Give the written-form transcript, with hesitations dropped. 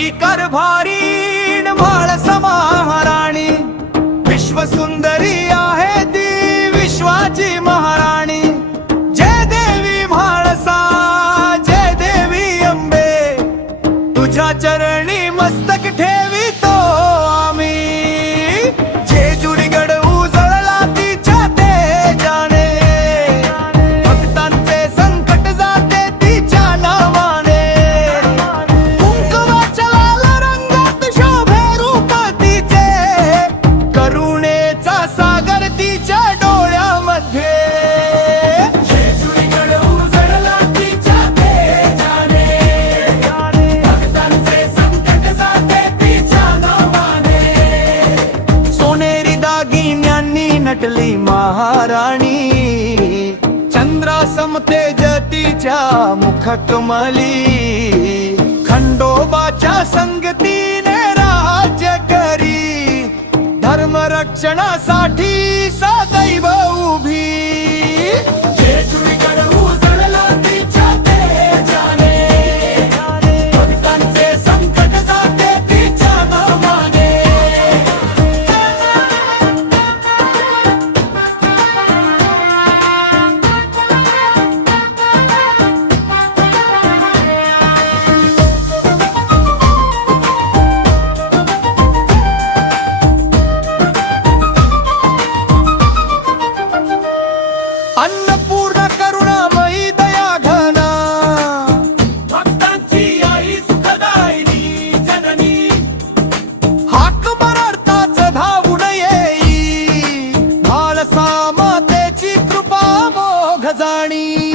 विश्वाची कारभारी म्हाळसा महाराणी, विश्वसुंदरी आहे ती विश्वाची महाराणी। जय देवी म्हाळसा, जय देवी अंबे, तुझ्या चरणी मस्तक ठेवितो आम्ही। जेजुरी गड उजळला तिच्या तेजाने, भक्तांचे संकट जाते तिच्या नावाने। कुंकवाच्या लाल रंगात शोभे रूप तिचे, करुणेचा सागर तिच्या डोळ्यामध्ये। जेजुरी गड उजळला तिच्या तेजाने, भक्तांचे संकट जाते तिच्या नावाने। सोनेरी दागिन्यांनी नटली महाराणी, चंद्रासम तेज तिच्या मुखकमली। खंडोबाच्या संगतीने राज्य करी, धर्मरक्षणासाठी सदैव उभी। जेजुरी गड उजळला तिच्या तेजाने, भक्तांचे संकट जाते तिच्या नावाने। अन्नपूर्णा करुणामयी दया घना, भक्तांची आई सुखदायिनी जननी। हाक मरताच धावून येई, म्हाळसा मातेची कृपा मोघ जाणी।